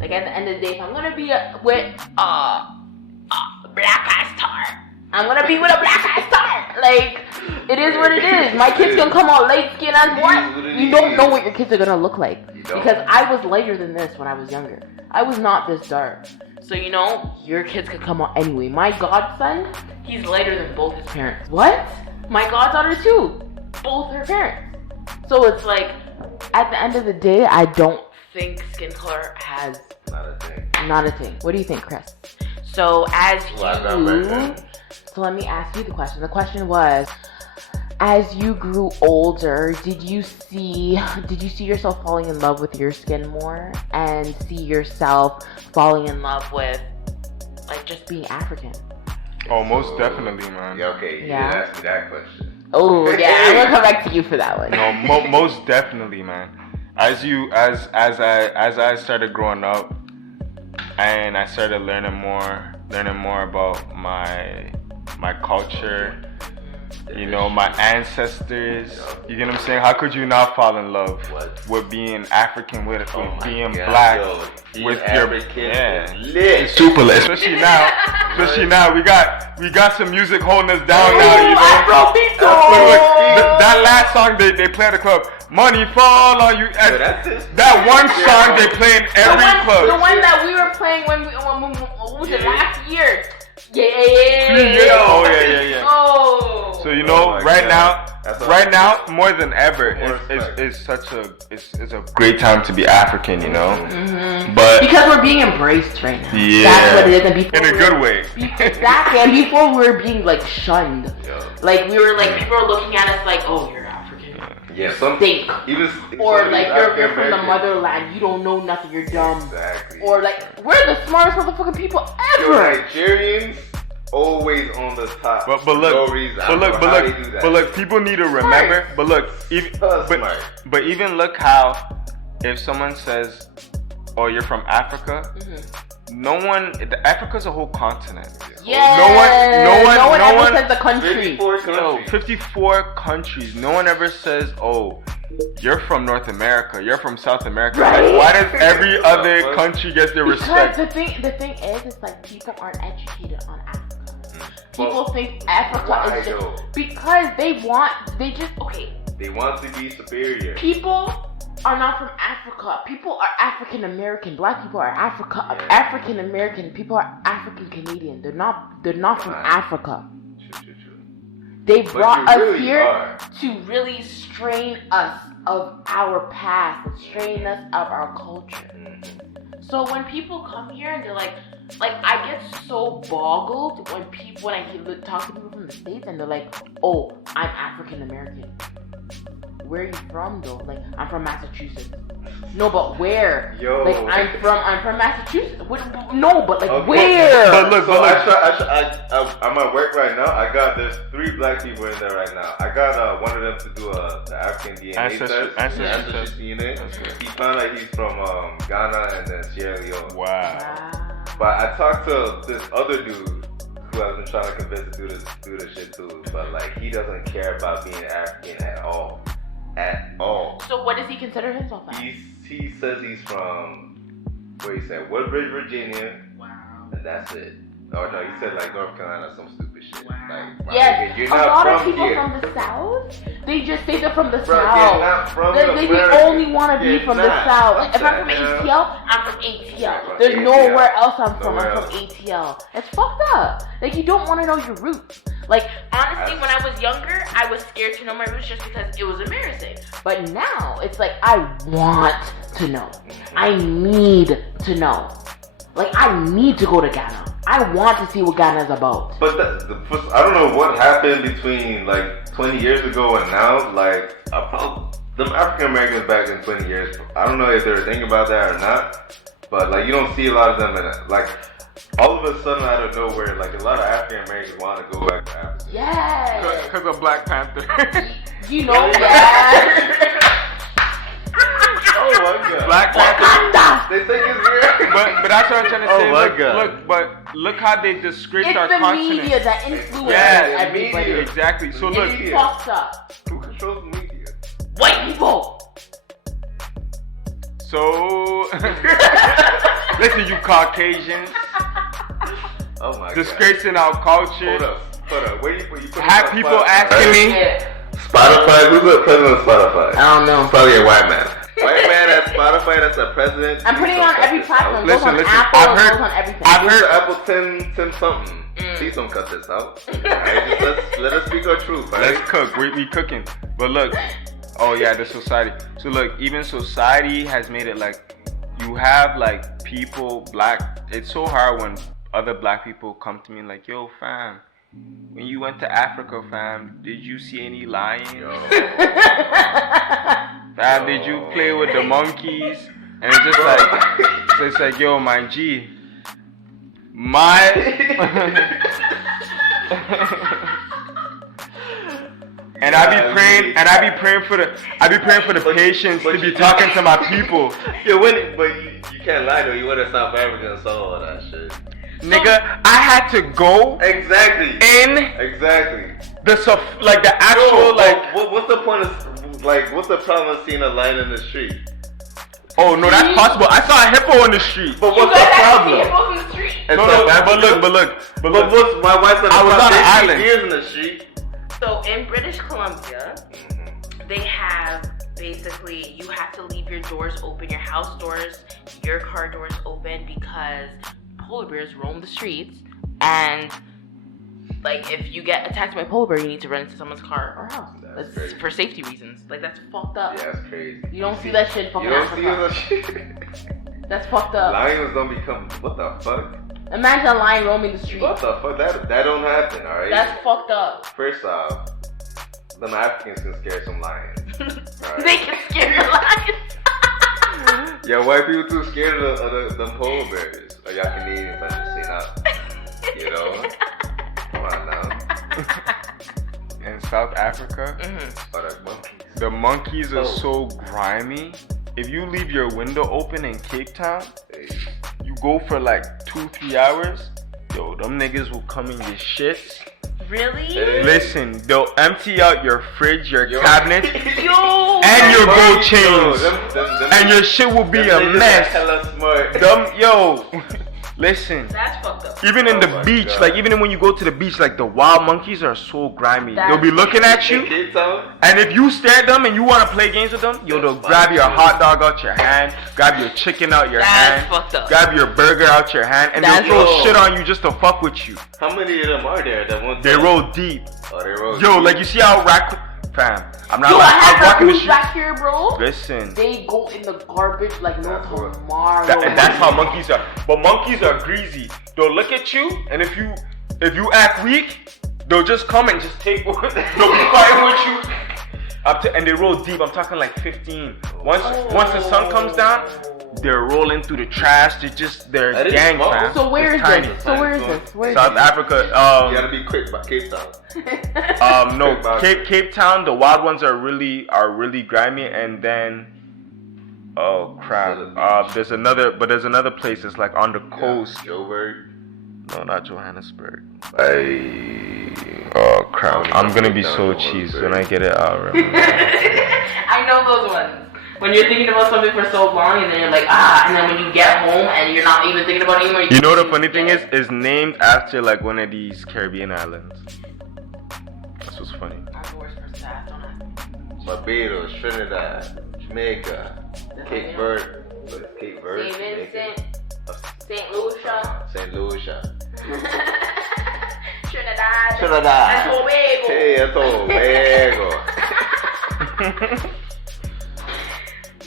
At the end of the day, if I'm gonna be with black ass tar, I'm gonna be with a black ass tar. Like, it is what it is. My kids can come out light skin as what? You don't know what your kids are gonna look like. Because I was lighter than this when I was younger. I was not this dark. So, you know, your kids could come out anyway. My godson, he's lighter than both his parents. What? My goddaughter too. Both her parents. So it's like, at the end of the day, I don't think skin color has... Not a thing. What do you think, Chris? So so let me ask you the question. The question was, as you grew older, did you see yourself falling in love with your skin more and see yourself falling in love with, like, just being African? Oh, most definitely, man. Yeah, okay. You didn't ask me that question. Oh, yeah. I'm gonna come back to you for that one. No, most definitely, man. As I started growing up, and I started learning more about my culture. You know, my ancestors. You get what I'm saying? How could you not fall in love with being African, with being black, with your lit. super lit. Especially now, we got some music holding us down now. You know, look, that last song they play at the club, "Money Fall on You." That one song they play in every club. The one that we were playing when was it last year? Yeah. Oh yeah. Oh. So you know, right now, more than ever, it's a great time to be African, you know. Mm-hmm. But because we're being embraced right now. Yeah. That's what it is. And before in a good way. Exactly. And before we were being like shunned. Yeah. Like we were like, people were looking at us like, oh, you're African. Yeah, some think. Or like you're from the motherland, you don't know nothing, you're dumb. Exactly. Or like, we're the smartest motherfucking people ever. Yo, Nigerians always on the top. But look, people need to remember. But look, even look how, if someone says, "Oh, you're from Africa," Africa's a whole continent. Yeah. No one ever says the country. 54 countries. No one ever says, "Oh, you're from North America. You're from South America." Right? Like, why does every other country get their respect? The thing is like people aren't educated on Africa. People think Africa is just because they want to be superior. People are not from Africa. People are African American. Black people are African American. People are African Canadian. They're not from Africa. True. They brought us here to really strain us of our past, and strain us of our culture. So when people come here and they're like I get so boggled when I talk to people from the States and they're like, "Oh, I'm African American." Where are you from though? Like, I'm from Massachusetts. No, but where? Yo. Like, I'm from Massachusetts. No, but like where? I'm at work right now. There's 3 black people in there right now. I got one of them to do the African DNA test. Ancestry DNA. He found out he's from Ghana and then Sierra Leone. Wow. But I talked to this other dude who I've been trying to convince to do this shit too. But like, he doesn't care about being African at all. So what does he consider himself as? He says he's from, Woodbridge, Virginia. Wow. And that's it. Oh no, he said like North Carolina, some stupid shit. Wow. Like, yes, you're a not lot of from people here. from the South, they just say they're from the Bro, South. Not from They only want to be from the South. Like, if I'm from ATL, I'm from ATL. There's nowhere else I'm from. I'm from ATL. It's fucked up. Like, you don't want to know your roots. Like, honestly, when I was younger, I was scared to know my roots just because it was embarrassing. But now, it's like, I want to know. I need to know. Like, I need to go to Ghana. I want to see what Ghana is about. But I don't know what happened between like 20 years ago and now. Like, them African Americans back in 20 years, I don't know if they were thinking about that or not. But like, you don't see a lot of them in it. Like, all of a sudden out of nowhere, like a lot of African Americans want to go back to Africa. Yeah. Because of Black Panther. You know, yeah. Oh my God. Black Panther. They think it's real. But that's what I'm trying to say. Oh my God. Look how they disgraced our continent. continent. It's the media that influences everybody. Media. Exactly. So look. It's fucked up. Who controls the media? White people. So listen, you Caucasians. Oh my God. Disgracing our culture. Hold up. Hold on, where you put Have people asking me. Spotify? Who's the president of Spotify? I don't know. Probably a white man. White man at Spotify, that's the president. I'm putting it on every platform. Listen, Apple, I've heard, on everything. I've heard Apple 10 something. Please don't cut this out. Right? Let us speak our truth. Right? Let's cook. We cooking. But look, oh yeah, the society. So look, even society has made it like you have like people black. It's so hard when other black people come to me like, yo, fam, when you went to Africa, fam, did you see any lions? Fam, did you play with the monkeys? And it's just like, so it's like, yo, my G, and I be praying for the patience to be talking to my people. You're winning, but you can't lie though. You went to South Africa and saw all that shit. Nigga, I had to go exactly the actual what's the point of what's the problem of seeing a lion in the street? Oh no, that's possible. I saw a hippo in the street. But what's the problem? But look. My wife said I was on an island. Years in the street. So in British Columbia, they have basically you have to leave your doors open, your house doors, your car doors open because polar bears roam the streets, and like if you get attacked by a polar bear, you need to run into someone's car or house. That's for safety reasons. Like that's fucked up. Yeah, that's crazy. You don't see that shit fucking Africa. You don't see that shit. That's fucked up. Lions don't become what the fuck? Imagine a lion roaming the street. What the fuck? That don't happen, alright? That's fucked up. First off, them Africans can scare some lions. Right? They can scare your lions. Yeah, white people too scared of them polar bears. Or y'all Canadians, I just say that. You know? Come on now. In South Africa, the monkeys are so grimy. If you leave your window open in Cape Town, you go for like 2-3 hours, yo, them niggas will come in your shits. Really? Listen, they'll empty out your fridge, your cabinet, yo, and your gold chains, and your shit will be a mess. Listen. That's fucked up. Even in the beach, God. Like even when you go to the beach, like the wild monkeys are so grimy. They'll be looking at you, and if you stare at them and you want to play games with them, yo, they'll grab your hot dog out your hand, grab your chicken out your hand, grab your burger out your hand, and they'll throw shit on you just to fuck with you. How many of them are there that want? They roll deep. Oh, they roll. Yo, deep. like you see how fam, I'm not like I'm walking the street back here, bro. Listen, they go in the garbage like no tomorrow. And that's how monkeys are. But monkeys are greasy. They'll look at you, and if you act weak, they'll just come and just take. They'll be fighting with you. And they roll deep. I'm talking like 15. Once the sun comes down, they're rolling through the trash. They're gang, fam. So where is this? South Africa. You gotta be quick about Cape Town. No, Cape Town. The wild ones are really grimy, and then oh crap. There's another place. It's like on the coast. Joburg. No, not Johannesburg. Oh crap. I'm gonna be so cheesed when I get it out. I know those ones. When you're thinking about something for so long, and then you're like, and then when you get home and you're not even thinking about it anymore. You know the funny thing is, it's named after like one of these Caribbean islands. That's what's funny. Barbados, Trinidad, Jamaica, Cape Verde, St. Vincent, St. Lucia. Trinidad. And Tobago. Hey, Tobago.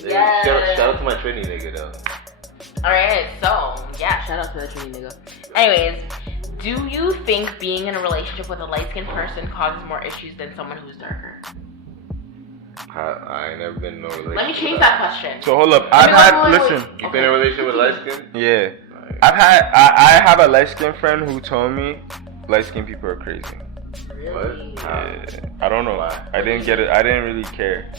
Yes. Shout out to my Trini nigga though. Alright, so yeah, shout out to the Trini nigga. Anyways, do you think being in a relationship with a light-skinned person causes more issues than someone who's darker? I ain't never been in a relationship. Let me change that question. So hold up, listen. You been in a relationship with light skin? Yeah. Right. I have a light skinned friend who told me light skinned people are crazy. Really? Yeah. I don't know. I didn't get it. I didn't really care.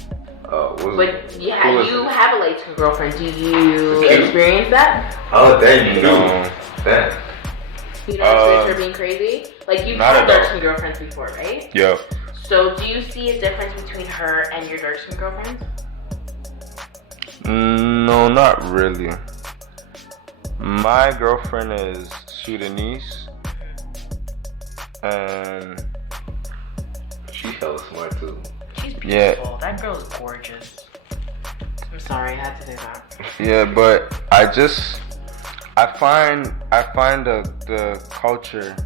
But yeah, you have a light-skinned girlfriend. Do you experience that? Oh, then you know. Then. You don't experience her being crazy? Like you've had dark-skinned girlfriends before, right? Yeah. So do you see a difference between her and your dark-skinned girlfriends? No, not really. My girlfriend is Sudanese, And she's hella smart too. She's beautiful. Yeah. That girl is gorgeous. I'm sorry, I had to say that. Yeah, but I find the culture,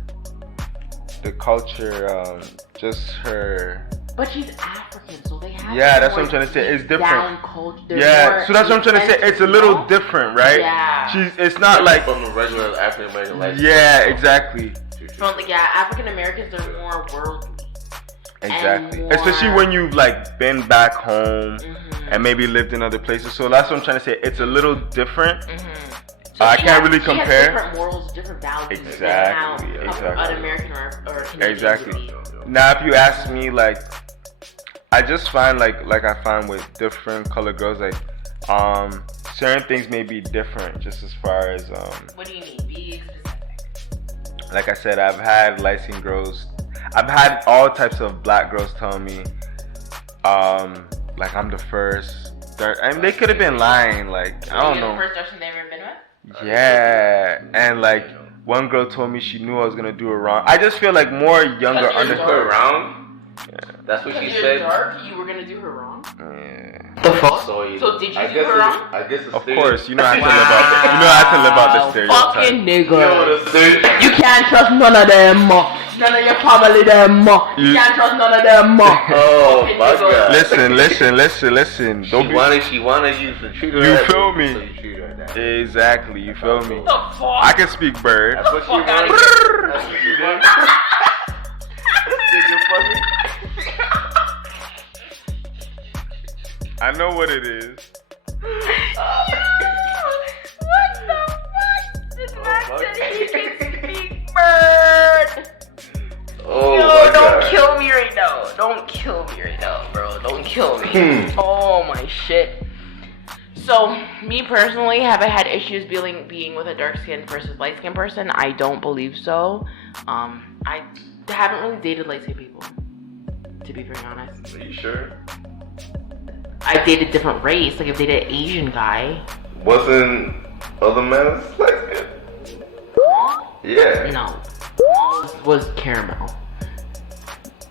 just her. But she's African, so they have. Yeah, that's what I'm trying to say. It's different. Down culture. Yeah, so that's what I'm trying to say. It's a little different, right? Yeah. It's not like from a regular African American life. Yeah, exactly. African Americans are more worldly. Exactly. More... Especially when you've like been back home and maybe lived in other places. So that's what I'm trying to say. It's a little different. So I can't really She compare. has different morals, different values. Exactly. Than how an American or Canadian Exactly. would be. Now, if you ask me, like, I just find like I find with different colored girls, like, certain things may be different, just as far as What do you mean? Be specific. Like I said, I've had light-skinned girls. I've had all types of black girls tell me, like I'm the first. I mean, they could have been lying. Like I don't know. The first person they've ever been with? Yeah, and like one girl told me she knew I was gonna do her wrong. I just feel like more younger Do her wrong? Yeah. That's what she you're said. Dark, you were gonna do her wrong. Yeah. The fuck? So did you do her wrong? I guess it's Of course, you know I have to live out the. You know I have to live out the stereotype. Fucking nigga. You can't trust none of them. None of your family them. You can't trust none of them. Oh my god. Listen. Don't She wanted you to treat her. You right, feel me? So you treat her like that. Exactly, you feel me? What the fuck? I can speak bird. That's what she Fuck outta wanted. That's what she wanted. I know what it is. What the fuck? This man my said he God. can speak bird. Oh Yo, my don't god. kill me right now. Don't kill me right now, bro. Don't kill me. Oh my shit. So, me personally, have I had issues being with a dark-skinned versus light-skinned person? I don't believe so. I haven't really dated light-skinned people, to be very honest. Are you sure? I've dated different race. Like, I've dated an Asian guy. Wasn't other men like it? Yeah. No. Was caramel.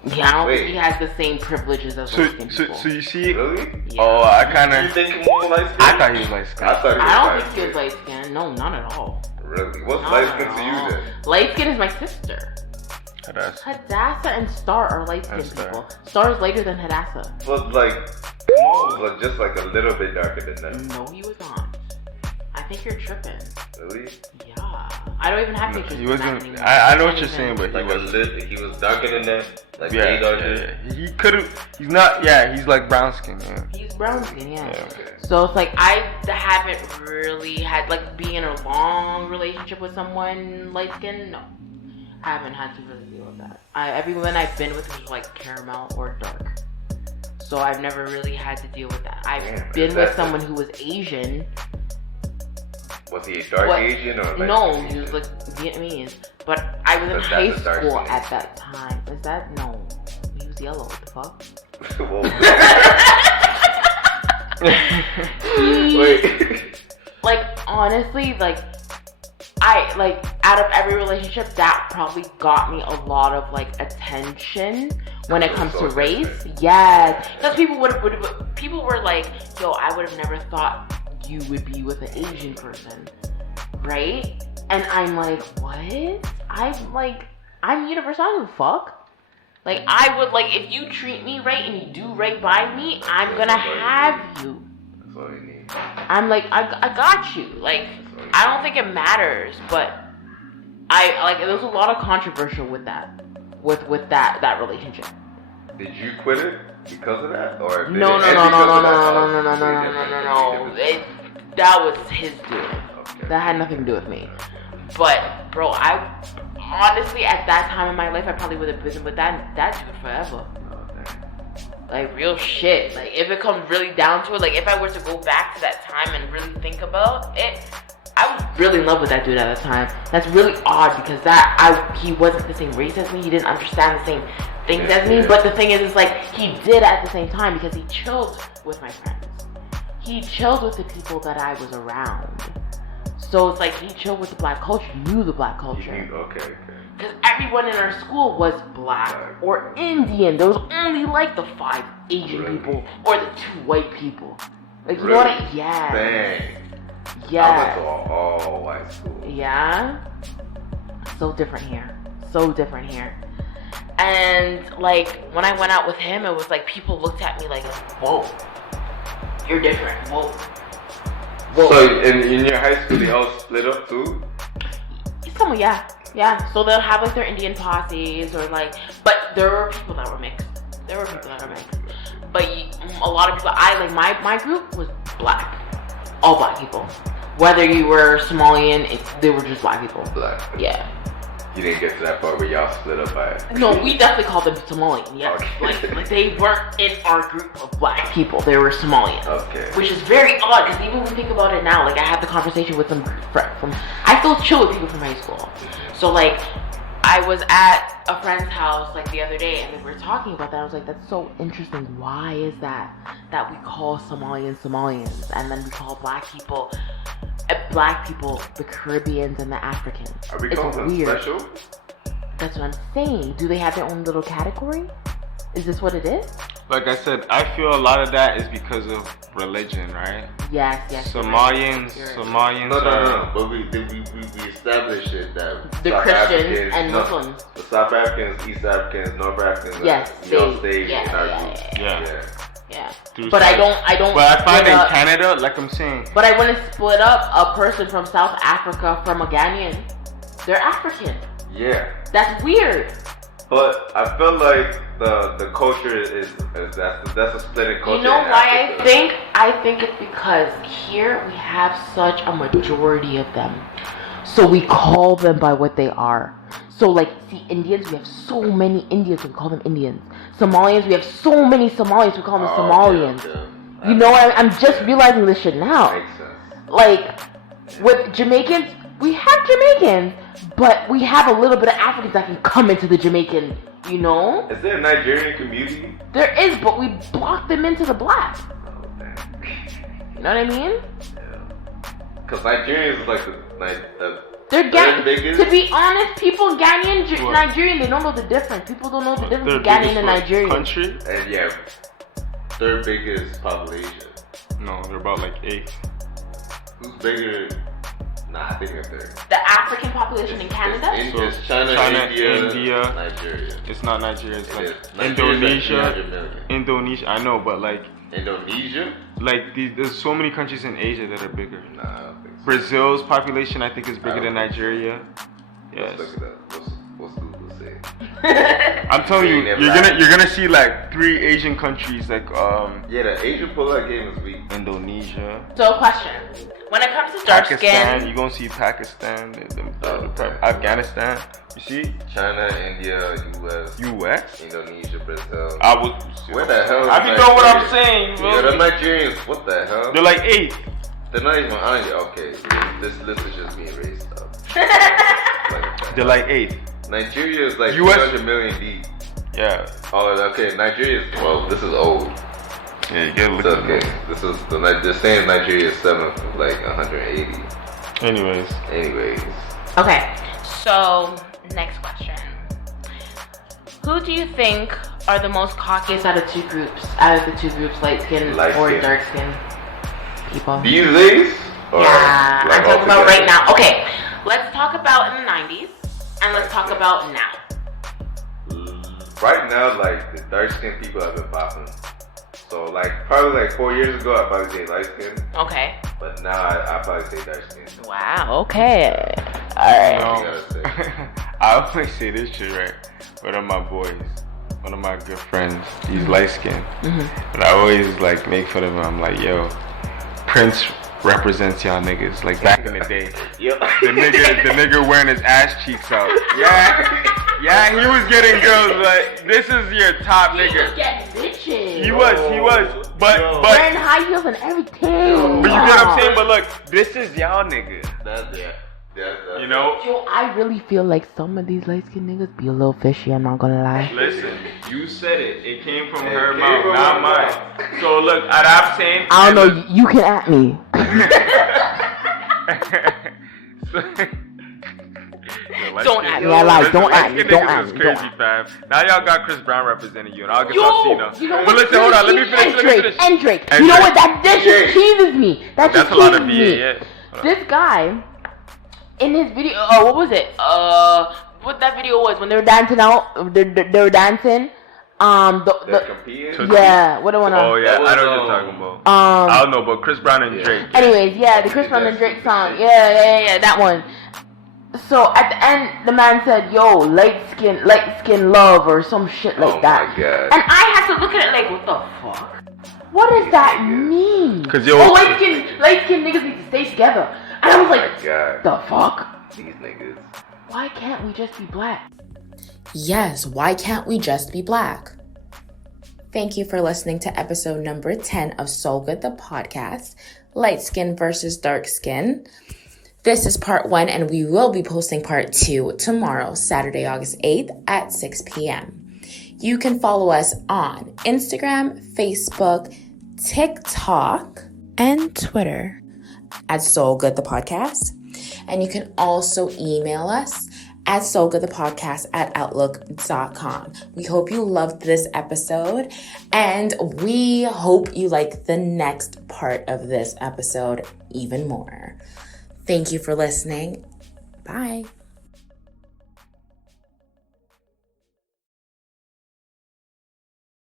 Yeah, I don't think he has the same privileges as light-skinned people. So you see? Really? Yeah. Oh, I kind You of. think he was light skinned? I thought he was light skinned. I thought he was I don't light think he was skinned. light-skinned. No, not at all. Really? What's Not light at skin to you all. then? Light-skin is my sister. Hadassah and Star are light-skinned people. Star is lighter than Hadassah. But like, Kamal was just like a little bit darker than that. No, he was not. I think you're tripping. Really? Yeah. I don't even have pictures He of that wasn't. anymore. I know what Can't you're saying, but Like he wasn't. he was darker than that. Like way darker. Yeah. He could have. He's not. Yeah, he's like brown skin. Yeah. He's brown skin, yeah. Okay. So it's like I haven't really had like being in a long relationship with someone light skinned. No, I haven't had to really deal with that. Everyone I've been with was like caramel or dark. So I've never really had to deal with that. I've been with someone who was Asian. Was he a dark Asian or like? No, he was like Vietnamese. But I was in high that's a dark school skin. at that time. Is that no? He was yellow. What the fuck? Wait. Like honestly, like I like out of every relationship that probably got me a lot of like attention when it comes to race. Yes, because people people were like, yo, I would have never thought you would be with an Asian person, right? And I'm like, what? I'm universal. I don't give a fuck. Like I would like if you treat me right and you do right by me, I'm gonna have you. That's all you need. I'm like, I got you. Like, I don't think it matters, but I like. There was a lot of controversial with that, with that relationship. Did you quit it because of that, or did No. it end because of that? No. That was his doing. Okay. That had nothing to do with me. But bro, I honestly at that time in my life, I probably would have been with that dude forever. Like real shit. Like if it comes really down to it, like if I were to go back to that time and really think about it, I was really in love with that dude at the time. That's really odd because he wasn't the same race as me. He didn't understand the same things as me. But the thing is like he did at the same time because he chilled with my friends. He chilled with the people that I was around. So it's like he chilled with the black culture, knew the black culture. Okay. Because everyone in our school was black or Indian. There was only like the 5 Asian people or the 2 white people. Like, you know what I... Yeah. Dang. Yeah. I went to an all-white school. Yeah. So different here. And, like, when I went out with him, it was like people looked at me like, whoa, you're different. Whoa. So, in your high school, they all split up, too? Some, yeah. So they'll have, like, their Indian posses or, like, but there were people that were mixed. But a lot of people, my group was black. All black people. Whether you were Somalian, they were just black people. Black. Yeah. You didn't get to that part where y'all split up by it. No, we definitely called them Somalian, yes. Okay. Like they weren't in our group of black people. They were Somalians. Okay. Which is very odd, because even when we think about it now, like I had the conversation with some I still chill with people from high school. So like, I was at a friend's house like the other day, and we were talking about that. I was like, that's so interesting. Why is that we call Somalians, and then we call black people, the Caribbeans and the Africans? Are we calling them special? That's what I'm saying. Do they have their own little category? Is this what it is? Like I said, I feel a lot of that is because of religion, right? Yes. Somalians No. But we established it that the South Christians Africans, and Muslims. The South Africans, East Africans, North Africans. Yes, they all stayed in our group. Yeah. But But I find in Canada, like I'm saying. But I wouldn't split up a person from South Africa from a Ghanaian. They're African. Yeah. That's weird. But I feel like the culture is that's a splitting culture. You know why I think it's because here we have such a majority of them. So we call them by what they are. So like, see, Indians, we have so many Indians, we call them Indians. Somalians, we have so many Somalis, we call them Somalians. Okay. You know, I'm just realizing this shit now. Makes sense. Like, with Jamaicans, we have Jamaicans, but we have a little bit of Africans that can come into the Jamaican, you know? Is there a Nigerian community? There is, but we block them into the black. Oh, damn. You know what I mean? Yeah. Because Nigerians is like the they're biggest. To be honest, people Ghanaian, Nigerian, they don't know the difference. People don't know the difference between Ghanaian and Nigerian. Country? And yeah, third biggest population. No, they're about like 8th. Who's bigger? Nah, I think they're third. The African population in Canada? It's China, India, Nigeria. It's not Nigeria. It's like Indonesia. Indonesia. I know, but like Indonesia. Like there's so many countries in Asia that are bigger. Nah, I don't think so. Brazil's population, I think, is bigger than Nigeria. Yes. Let's look at that. What's Google say? I'm telling you, you're gonna see like 3 Asian countries like Yeah, the Asian pull-out game is weak. Indonesia. So, question: when it comes to dark skin, you're gonna see Pakistan, Afghanistan. You see? China, India, US, Indonesia, Brazil. Where the hell? I be know what I'm saying, bro. Yeah, the Nigerians. What the hell? They're like 8. They're not even on you. Okay, this list is just being raised up. They're like 8. Nigeria is like US 200 million deep. Yeah. Oh, okay. Nigeria is 12. This is old. Yeah, you gotta look at okay. This is they're saying Nigeria is 7th, like 180. Anyways. Okay. So next question: who do you think are the most cockiest out of the two groups, light skin or dark skin people? These days? Yeah, I'm talking about right now. Okay, let's talk about in the 90s and let's talk about now. Right now, like, the dark skin people have been popping. So, like, probably like 4 years ago, I'd probably say light skin. Okay. But now, I'd probably say dark skin. Wow, okay. Alright. I always say this shit, right? One of my boys, one of my good friends, he's light skinned. Mm-hmm. And I always, like, make fun of him. I'm like, yo, Prince represents y'all niggas. Like, back in the day. Yep. The nigga wearing his ass cheeks out. Yeah, he was getting girls, like, this is your top nigga. He was getting bitches. He was. But wearing high heels and everything. But you get what I'm saying? But look, this is y'all niggas. That's you know? Yo, I really feel like some of these light-skinned niggas be a little fishy, I'm not gonna lie. Listen, you said it. It came from her mouth, not mine. So look, I'm saying... I don't know, you can at me. Don't at me. I lied. Don't at me. Don't at me. Crazy, fam. Now y'all got Chris Brown representing you, and August Alsina. You know but listen, hold on. Let me finish. And Drake. You know what? That just teases me. That's a lot of VA. Yeah. This guy, in his video, what was it? What that video was when they were dancing out? They were dancing. Yeah, what do I know? Oh yeah, I know what you're talking about. I don't know, but Chris Brown and Drake. Yeah. Anyways, yeah, the Chris Brown and Drake song. Yeah, that one. So at the end, the man said, "Yo, light skin love" or some shit like that. Oh my god! And I had to look at it like, what the fuck? What does that mean? Cause light skin niggas need to stay together. And I was like, the fuck? These niggas. Why can't we just be black? Yes, why can't we just be black? Thank you for listening to episode number 10 of SoulGood the Podcast, Lightskin versus Darkskin. This is part 1, and we will be posting part 2 tomorrow, Saturday, August 8th at 6 p.m. You can follow us on Instagram, Facebook, TikTok, and Twitter at SoulGood the Podcast. And you can also email us at SoulGoodThePodcast@outlook.com. We hope you loved this episode, and we hope you like the next part of this episode even more. Thank you for listening. Bye.